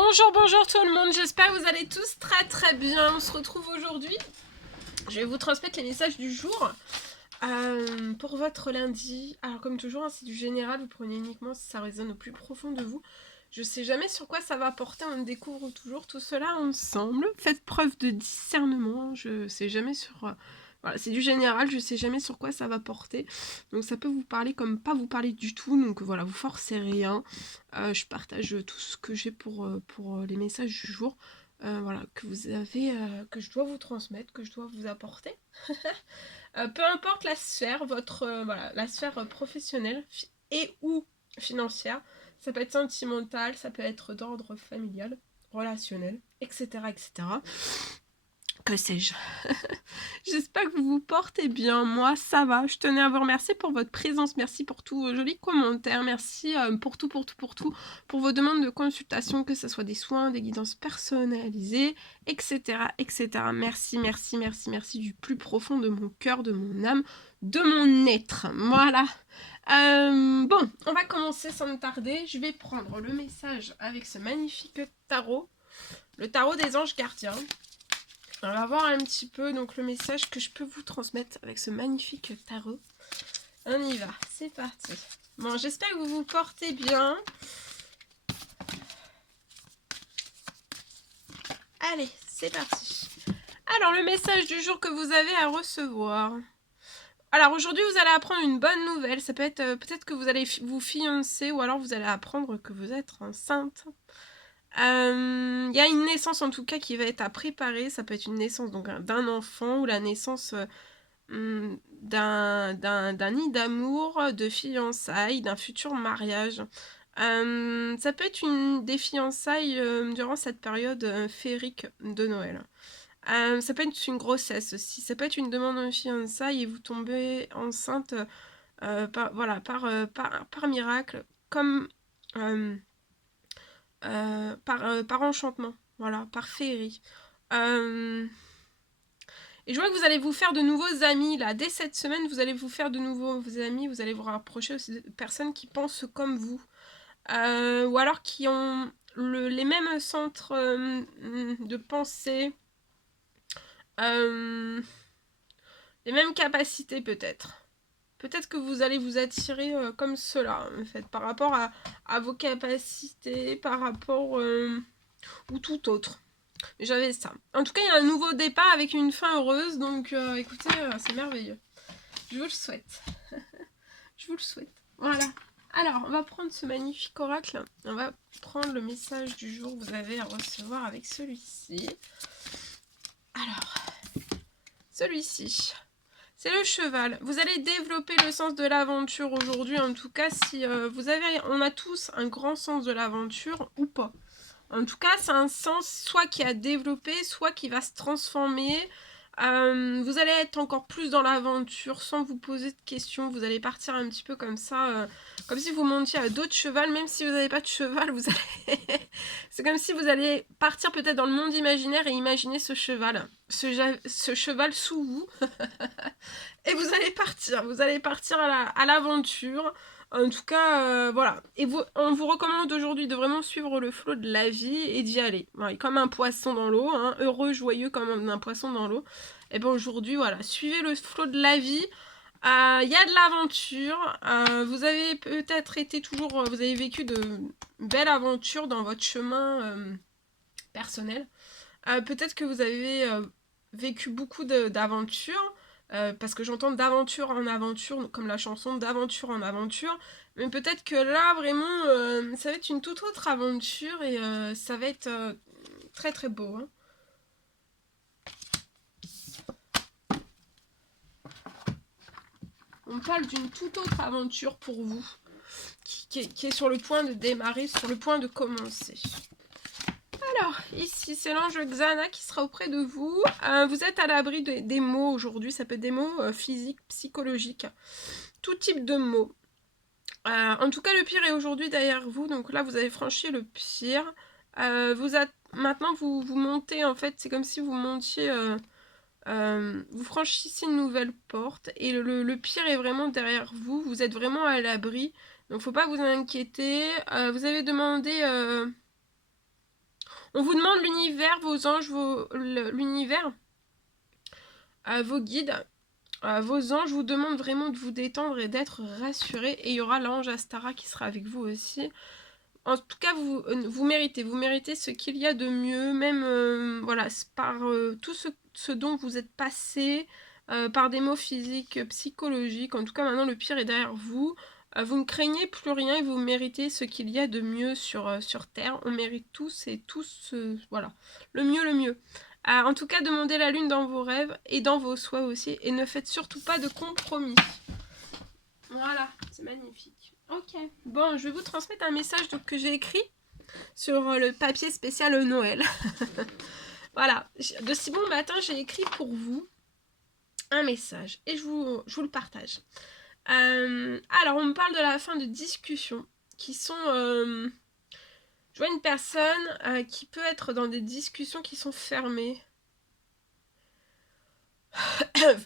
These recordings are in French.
Bonjour, bonjour tout le monde, j'espère que vous allez tous très bien. On se retrouve aujourd'hui. Je vais vous transmettre les messages du jour pour votre lundi. Alors comme toujours, hein, c'est du général, vous prenez uniquement si ça résonne au plus profond de vous. Je sais jamais sur quoi ça va porter, on découvre toujours tout cela ensemble. Faites preuve de discernement, je sais jamais sur... voilà, c'est du général, je sais jamais sur quoi ça va porter. Donc ça peut vous parler comme pas vous parler du tout, donc voilà, vous forcez rien. Je partage tout ce que j'ai pour les messages du jour. Voilà, que vous avez, que je dois vous transmettre, que je dois vous apporter. Peu importe la sphère, voilà, la sphère professionnelle et ou financière, ça peut être sentimental, ça peut être d'ordre familial, relationnel, etc., etc. Que sais-je. J'espère que vous vous portez bien. Moi, ça va. Je tenais à vous remercier pour votre présence. Merci pour tous vos jolis commentaires. Merci pour tout. Pour vos demandes de consultation, que ce soit des soins, des guidances personnalisées, etc., etc. Merci du plus profond de mon cœur, de mon âme, de mon être. Voilà. Bon, on va commencer sans tarder. Je vais prendre le message avec ce magnifique tarot. Le tarot des anges gardiens. On va voir un petit peu donc le message que je peux vous transmettre avec ce magnifique tarot. On y va, c'est parti. Bon, j'espère que vous vous portez bien. Allez, c'est parti. Alors, le message du jour que vous avez à recevoir. Alors, aujourd'hui, vous allez apprendre une bonne nouvelle. Ça peut être peut-être que vous allez vous fiancer ou alors vous allez apprendre que vous êtes enceinte. Y a une naissance en tout cas qui va être à préparer. Ça peut être une naissance donc d'un enfant ou la naissance d'un nid d'amour, de fiançailles, d'un futur mariage. Ça peut être des fiançailles durant cette période féerique de Noël. Ça peut être une grossesse aussi. Ça peut être une demande de fiançailles et vous tombez enceinte par miracle, comme par enchantement, voilà, par féerie. Et je vois que vous allez vous faire de nouveaux amis, là. Dès cette semaine, vous allez vous faire de nouveaux amis. Vous allez vous rapprocher aussi de personnes qui pensent comme vous. Ou alors qui ont les mêmes centres de pensée. Les mêmes capacités, peut-être. Peut-être que vous allez vous attirer comme cela, en fait, par rapport à vos capacités, par rapport... ou tout autre. J'avais ça. En tout cas, il y a un nouveau départ avec une fin heureuse, donc écoutez, c'est merveilleux. Je vous le souhaite. Je vous le souhaite. Voilà. Alors, on va prendre ce magnifique oracle. On va prendre le message du jour que vous avez à recevoir avec celui-ci. Alors, celui-ci, c'est le cheval. Vous allez développer le sens de l'aventure aujourd'hui. En tout cas, si on a tous un grand sens de l'aventure ou pas. En tout cas, c'est un sens soit qui a développé, soit qui va se transformer. Vous allez être encore plus dans l'aventure sans vous poser de questions. Vous allez partir un petit peu comme ça, comme si vous montiez à dos de cheval. Même si vous n'avez pas de cheval, vous allez... c'est comme si vous alliez partir peut-être dans le monde imaginaire et imaginer ce cheval. Ce cheval sous vous. Et vous allez partir à l'aventure. En tout cas, voilà. Et on vous recommande aujourd'hui de vraiment suivre le flot de la vie et d'y aller. Voilà, comme un poisson dans l'eau, hein, heureux, joyeux comme un poisson dans l'eau. Et bien aujourd'hui, voilà, suivez le flot de la vie. Il y a de l'aventure. Vous avez peut-être été toujours... vous avez vécu de belles aventures dans votre chemin personnel. Peut-être que vous avez vécu beaucoup d'aventures. Parce que j'entends d'aventure en aventure, comme la chanson d'aventure en aventure. Mais peut-être que là, vraiment, ça va être une toute autre aventure et ça va être très très beau. Hein. On parle d'une toute autre aventure pour vous, qui est sur le point de démarrer, sur le point de commencer. Alors, ici, c'est l'ange Xana qui sera auprès de vous. Vous êtes à l'abri des mots aujourd'hui. Ça peut être des mots physiques, psychologiques, tout type de mots. En tout cas, le pire est aujourd'hui derrière vous. Donc là, vous avez franchi le pire. Maintenant, vous montez, en fait, c'est comme si vous montiez... vous franchissez une nouvelle porte. Et le pire est vraiment derrière vous. Vous êtes vraiment à l'abri. Donc, faut pas vous inquiéter. Vous avez demandé... On vous demande l'univers, vos anges, l'univers, vos guides, vos anges vous demandent vraiment de vous détendre et d'être rassurés. Et il y aura l'ange Astara qui sera avec vous aussi. En tout cas, vous méritez ce qu'il y a de mieux, même voilà, par tout ce dont vous êtes passé, par des maux physiques, psychologiques. En tout cas, maintenant, le pire est derrière vous. Vous ne craignez plus rien et vous méritez ce qu'il y a de mieux sur Terre. On mérite tous et tous, voilà, le mieux, le mieux. En tout cas, demandez la lune dans vos rêves et dans vos souhaits aussi. Et ne faites surtout pas de compromis. Voilà, c'est magnifique. Ok, bon, je vais vous transmettre un message donc, que j'ai écrit sur le papier spécial Noël. Voilà, de si bon matin, j'ai écrit pour vous un message et je vous le partage. Alors, on me parle de la fin de discussions qui sont... je vois une personne qui peut être dans des discussions qui sont fermées.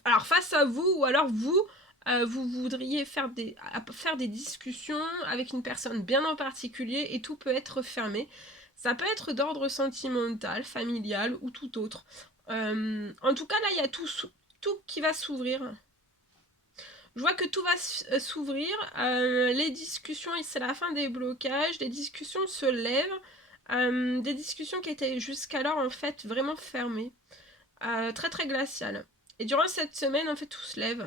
Alors, face à vous, ou alors vous... vous voudriez faire des discussions avec une personne bien en particulier et tout peut être fermé. Ça peut être d'ordre sentimental, familial ou tout autre. En tout cas, là, il y a tout qui va s'ouvrir. Je vois que tout va s'ouvrir. Les discussions, c'est la fin des blocages. Les discussions se lèvent. Des discussions qui étaient jusqu'alors, en fait, vraiment fermées. Très, très glaciales. Et durant cette semaine, en fait, tout se lève.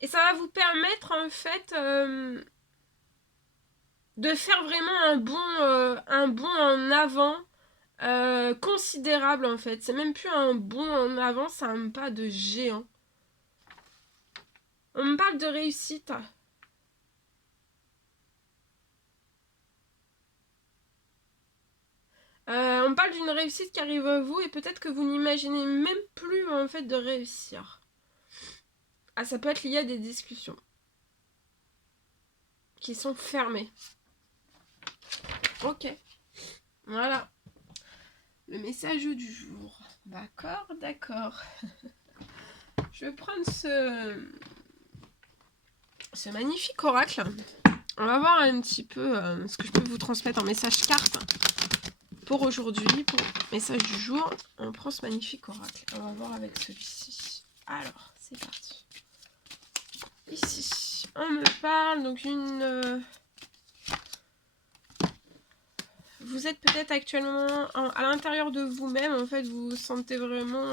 Et ça va vous permettre en fait de faire vraiment un bond en avant considérable en fait. C'est même plus un bond en avant, c'est un pas de géant. On me parle de réussite. On me parle d'une réussite qui arrive à vous et peut-être que vous n'imaginez même plus en fait de réussir. Ah, ça peut être lié à des discussions qui sont fermées. Ok. Voilà. Le message du jour. D'accord, d'accord. Je vais prendre ce magnifique oracle. On va voir un petit peu ce que je peux vous transmettre en message carte pour aujourd'hui, pour message du jour. On prend ce magnifique oracle. On va voir avec celui-ci. Alors, c'est parti. Ici, on me parle donc d'une... Vous êtes peut-être actuellement à l'intérieur de vous-même. En fait, vous vous sentez vraiment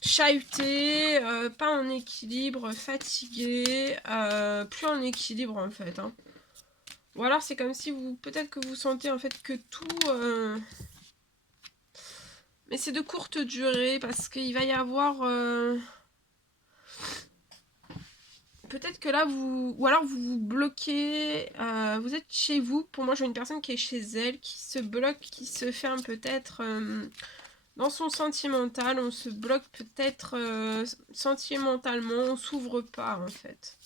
chahuté, pas en équilibre, fatigué, plus en équilibre en fait. Hein. Ou alors c'est comme si vous, peut-être que vous sentez en fait que tout... Mais c'est de courte durée parce qu'il va y avoir... Peut-être que là vous... Ou alors vous vous bloquez, vous êtes chez vous. Pour moi, je vois une personne qui est chez elle, qui se bloque, qui se ferme peut-être dans son sentimental. On se bloque peut-être sentimentalement, on s'ouvre pas en fait.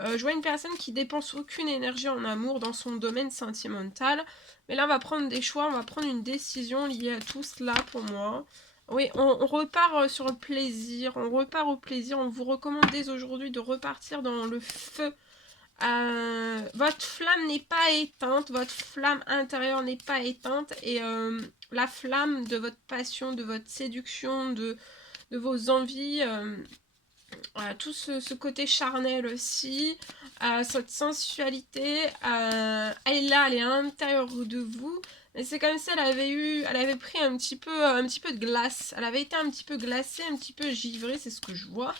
Je vois une personne qui dépense aucune énergie en amour dans son domaine sentimental. Mais là, on va prendre des choix, on va prendre une décision liée à tout cela pour moi. Oui, on repart sur le plaisir, on repart au plaisir. On vous recommande dès aujourd'hui de repartir dans le feu. Votre flamme n'est pas éteinte, votre flamme intérieure n'est pas éteinte. Et la flamme de votre passion, de votre séduction, de vos envies... tout ce côté charnel aussi, cette sensualité, elle est là, elle est à l'intérieur de vous. Et c'est comme si elle avait pris un petit peu de glace. Elle avait été un petit peu glacée, un petit peu givrée, c'est ce que je vois.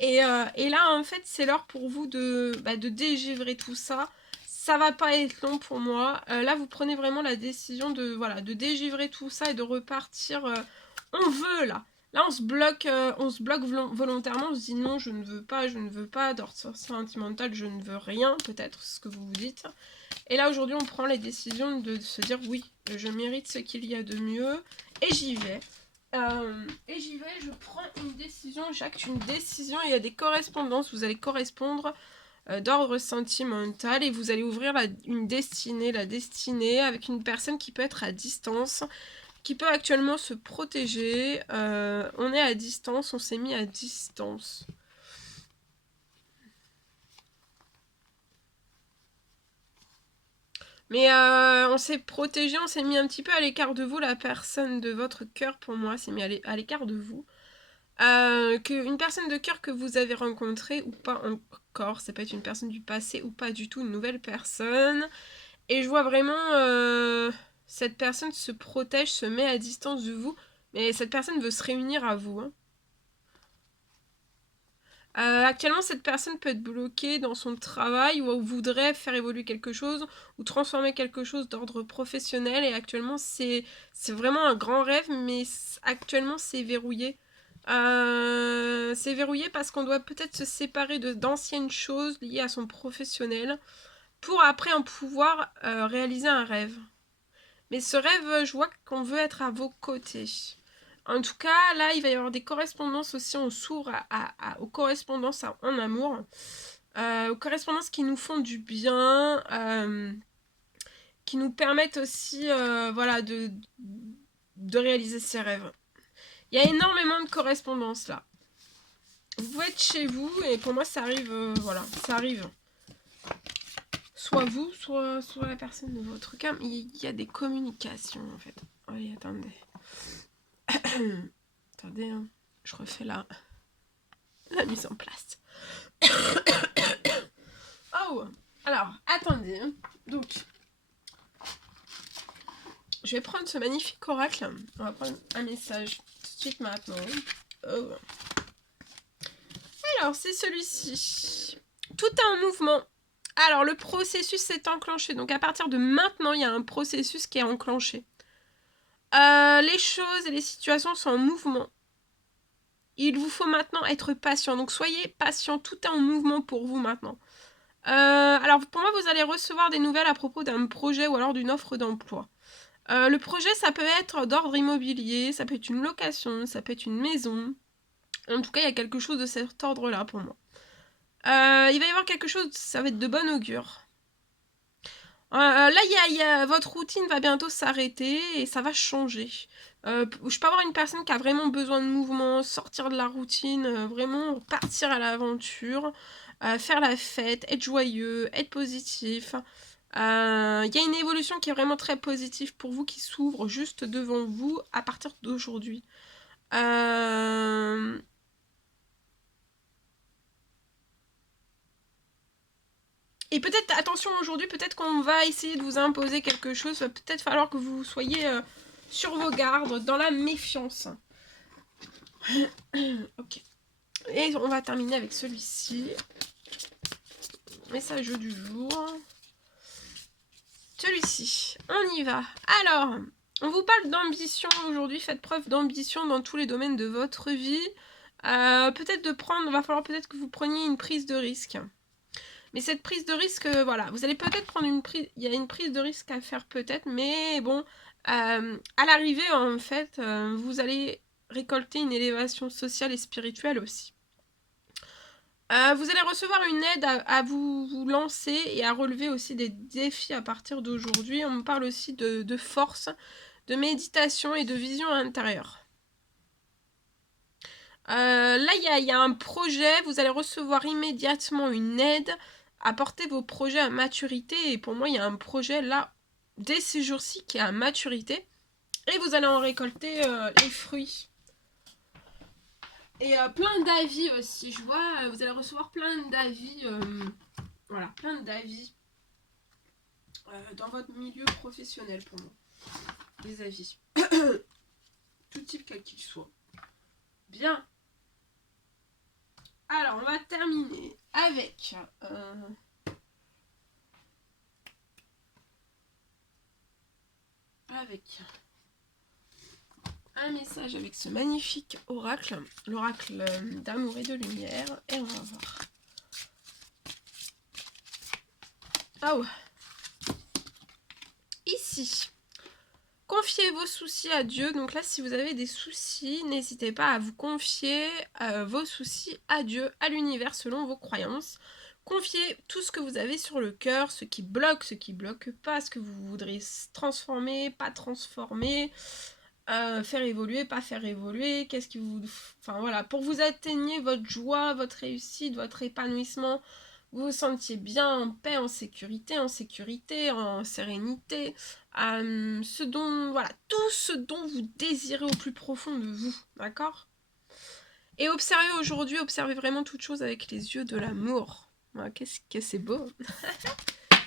et là, en fait, c'est l'heure pour vous de dégivrer tout ça. Ça va pas être long pour moi. Là, vous prenez vraiment la décision de dégivrer tout ça et de repartir. On veut là. Là, on se bloque volontairement, on se dit non, je ne veux pas, d'ordre sentimental, je ne veux rien, peut-être, ce que vous vous dites. Et là, aujourd'hui, on prend la décision de se dire oui, je mérite ce qu'il y a de mieux, et j'y vais. Je prends une décision, j'acte une décision, il y a des correspondances, vous allez correspondre d'ordre sentimental et vous allez ouvrir la destinée avec une personne qui peut être à distance, qui peut actuellement se protéger. On est à distance, on s'est mis à distance. Mais on s'est protégé, on s'est mis un petit peu à l'écart de vous. La personne de votre cœur, pour moi, s'est mis à l'écart de vous. Une personne de cœur que vous avez rencontrée ou pas encore, ça peut être une personne du passé ou pas du tout, une nouvelle personne. Et je vois vraiment cette personne se protège, se met à distance de vous, mais cette personne veut se réunir à vous. Hein. Actuellement, cette personne peut être bloquée dans son travail ou voudrait faire évoluer quelque chose ou transformer quelque chose d'ordre professionnel. Et actuellement, c'est vraiment un grand rêve, mais actuellement, c'est verrouillé. C'est verrouillé parce qu'on doit peut-être se séparer d'anciennes choses liées à son professionnel pour après en pouvoir réaliser un rêve. Mais ce rêve, je vois qu'on veut être à vos côtés. En tout cas, là, il va y avoir des correspondances aussi. On s'ouvre aux correspondances en amour. Aux correspondances qui nous font du bien. Qui nous permettent aussi voilà, de réaliser ses rêves. Il y a énormément de correspondances là. Vous êtes chez vous et pour moi ça arrive, voilà, ça arrive. Soit vous, soit la personne de votre cas. Il y a des communications en fait. Oui, attendez. Attendez, hein. Je refais la mise en place. Oh, alors, attendez. Donc, je vais prendre ce magnifique oracle. On va prendre un message tout de suite maintenant. Oh. Alors, c'est celui-ci. Tout est en mouvement. Alors, le processus s'est enclenché. Donc, à partir de maintenant, il y a un processus qui est enclenché. Les choses et les situations sont en mouvement. Il vous faut maintenant être patient. Donc, soyez patient. Tout est en mouvement pour vous maintenant. Alors, pour moi, vous allez recevoir des nouvelles à propos d'un projet ou alors d'une offre d'emploi. Le projet, ça peut être d'ordre immobilier, ça peut être une location, ça peut être une maison. En tout cas, il y a quelque chose de cet ordre-là pour moi. Il va y avoir quelque chose, ça va être de bon augure. Là, votre routine va bientôt s'arrêter et ça va changer. Je peux avoir une personne qui a vraiment besoin de mouvement, sortir de la routine, vraiment partir à l'aventure, faire la fête, être joyeux, être positif. Il y a une évolution qui est vraiment très positive pour vous qui s'ouvre juste devant vous à partir d'aujourd'hui. Et peut-être, attention aujourd'hui, peut-être qu'on va essayer de vous imposer quelque chose. Va peut-être falloir que vous soyez sur vos gardes, dans la méfiance. Ok. Et on va terminer avec celui-ci. Message du jour. Celui-ci. On y va. Alors, on vous parle d'ambition aujourd'hui. Faites preuve d'ambition dans tous les domaines de votre vie. Peut-être va falloir peut-être que vous preniez une prise de risque. Mais cette prise de risque, voilà, vous allez peut-être prendre une prise. Il y a une prise de risque à faire peut-être, mais bon, à l'arrivée, en fait, vous allez récolter une élévation sociale et spirituelle aussi. Vous allez recevoir une aide à vous lancer et à relever aussi des défis à partir d'aujourd'hui. On me parle aussi de force, de méditation et de vision intérieure. Là, il y a un projet, vous allez recevoir immédiatement une aide à porter vos projets à maturité. Et pour moi, il y a un projet là, dès ces jours-ci, qui est à maturité. Et vous allez en récolter les fruits. Et plein d'avis aussi. Je vois, vous allez recevoir plein d'avis. Voilà, plein d'avis dans votre milieu professionnel pour moi. Des avis. Tout type quel qu'il soit. Bien. Alors, on va terminer avec un message avec ce magnifique oracle, l'oracle d'amour et de lumière, et on va voir. Oh. Ici, confiez vos soucis à Dieu. Donc là, si vous avez des soucis, n'hésitez pas à vous confier vos soucis à Dieu, à l'univers selon vos croyances. Confiez tout ce que vous avez sur le cœur, ce qui bloque pas, ce que vous voudriez transformer, pas transformer, faire évoluer, pas faire évoluer, qu'est-ce qui vous... Enfin voilà, pour vous atteigner votre joie, votre réussite, votre épanouissement, vous vous sentiez bien en paix, en sécurité, en sérénité, voilà, tout ce dont vous désirez au plus profond de vous, d'accord? Et observez vraiment toute chose avec les yeux de l'amour. Voilà, qu'est-ce que c'est beau.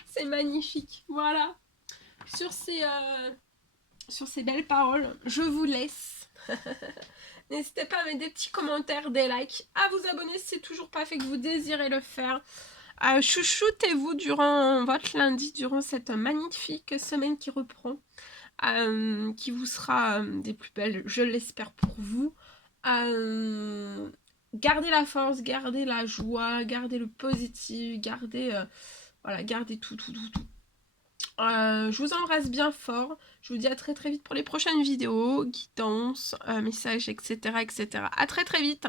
C'est magnifique, voilà. Sur ces belles paroles, je vous laisse. N'hésitez pas à mettre des petits commentaires, des likes, à vous abonner si c'est toujours pas fait que vous désirez le faire. Chouchoutez-vous durant votre lundi, durant cette magnifique semaine qui reprend, qui vous sera des plus belles, je l'espère pour vous. Gardez la force, gardez la joie, gardez le positif, gardez, voilà, gardez tout. Je vous embrasse bien fort. Je vous dis à très très vite pour les prochaines vidéos, guidance, messages, etc. etc. À très très vite.